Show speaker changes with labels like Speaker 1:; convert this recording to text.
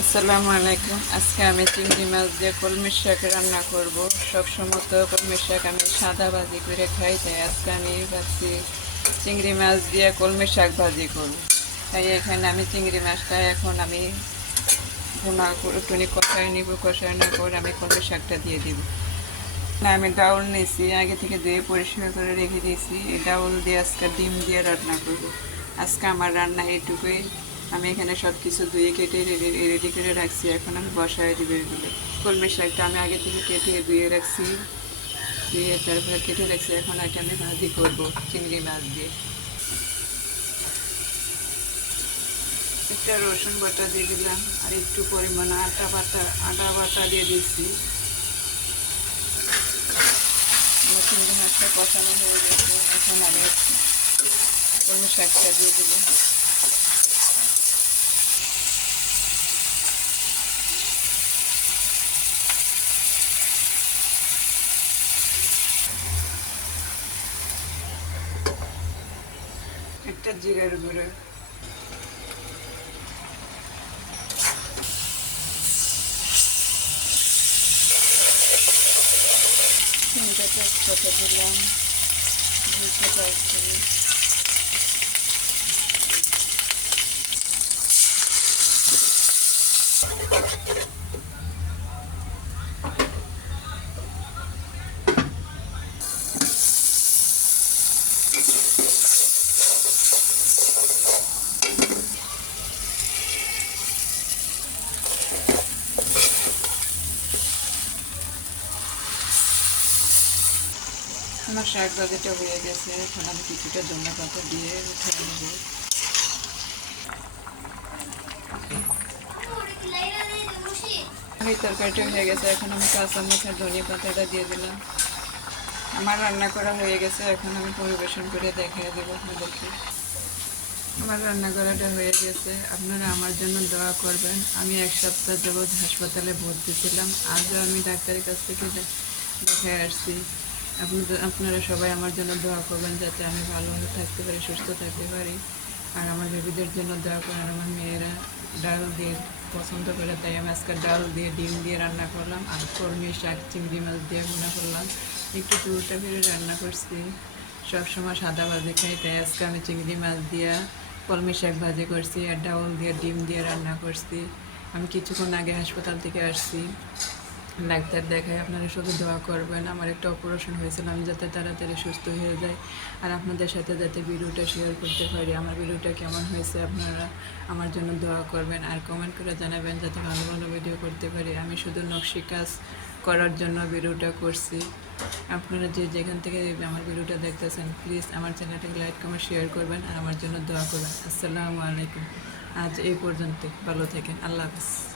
Speaker 1: আসসালামু আলাইকুম। আজকে আমি চিংড়ি মাছ দিয়ে কলমি শাক রান্না করব। সবসময় তো কলমি শাক আমি সাদা ভাজি করে খাই, তাই আজকে আমি ভাবছি চিংড়ি মাছ দিয়ে কলমি শাক ভাজি করব। তাই এখানে আমি চিংড়ি মাছটা এখন আমি ভুনা টুনি কষায় নিব, কষায় না করে আমি কলমি শাকটা দিয়ে দিব। আমি ডাউল নিয়েছি, আগে থেকে ধুয়ে পরিষ্কার করে রেখে দিয়েছি। এই ডাউল দিয়ে আজকে ডিম দিয়ে রান্না করব। আজকে আমার রান্না এইটুকুই। আমি এখানে সব কিছু ধুয়ে কেটে রেডি করে রাখছি। এখন আমি বসায় দিব এগুলো। কলমি শাকটা আমি আগে থেকে কেটে ধুয়ে রাখছি। ধুয়ে তারপরে কেটে রাখছি। এখন এটা আমি ভাজি করব, চিংড়ি মাছ দিয়ে। একটা রসুন বাটা দিয়ে দিলাম, আর একটু পরিমাণ আটা বাটা আটা বাটা দিয়ে দিচ্ছি। চিংড়ি মাছটা কষানো হয়ে গেছে। এখন আমি কলমি শাকটা দিয়ে দেবো। একটা জিরের গুঁড়ো। তিনটা তেজপাতা দিলাম? দুটো দারচিনি আমার শাক ভাজিটা হয়ে গেছে, এখন আমি কিছুটা ধনে পাতা দিয়ে উঠে নেব। এই তরকারিটা হয়ে গেছে, এখন আমি কাঁচা মাছের ধনে পাতাটা দিয়ে দিলাম। আমার রান্না করা হয়ে গেছে, এখন আমি পরিবেশন করে দেখিয়ে দেবো আপনাদেরকে। আমার রান্না করাটা হয়ে গেছে, আপনারা আমার জন্য দোয়া করবেন। আমি এক সপ্তাহ যাবৎ হাসপাতালে ভর্তি ছিলাম, আজও আমি ডাক্তারের কাছ থেকে দেখে আসছি। আপনাদের, আপনারা সবাই আমার জন্য দোয়া করবেন যাতে আমি ভালোভাবে থাকতে পারি, সুস্থ থাকতে পারি। আর আমার বেবিদের জন্য দোয়া করেন আমার মেয়েরা ডাল দিয়ে পছন্দ করে, তাই আমি আজকে ডাল দিয়ে, ডিম দিয়ে রান্না করলাম, আর কর্মী শাক, চিংড়ি মাছ দিয়ে রান্না করলাম। একটু পুরোটা করে রান্না করছি। সবসময় সাদা ভাজি খাই, তাই আজকে আমি চিংড়ি মাছ দিয়ে, কলমি শাক ভাজি করছি, আর ডাউল দিয়ে, ডিম দিয়ে রান্না করছি। আমি কিছুক্ষণ আগে হাসপাতাল থেকে আসছি। ডাক্তার দেখায়, আপনারা শুধু দোয়া করবেন। আমার একটা অপারেশন হয়েছিল, আমি যাতে তাড়াতাড়ি সুস্থ হয়ে যাই। আর আপনাদের সাথে যাতে ভিডিওটা শেয়ার করতে পারি, আমার ভিডিওটা কেমন হয়েছে আপনারা আমার জন্য দোয়া করবেন। আর কমেন্ট করে জানাবেন যাতে ভালো ভালো ভিডিও করতে পারি। আমি শুধু নকশি কাজ করার জন্য ভিডিওটা করছি। আপনারা যে যেখান থেকে আমার ভিডিওটা দেখতেছেন প্লিজ আমার চ্যানেলটাকে লাইক কমেন্ট শেয়ার করবেন আর আমার জন্য দোয়া করবেন। আসসালামু আলাইকুম। আজ এই পর্যন্ত ভালো থাকেন। আল্লাহ হাফিজ।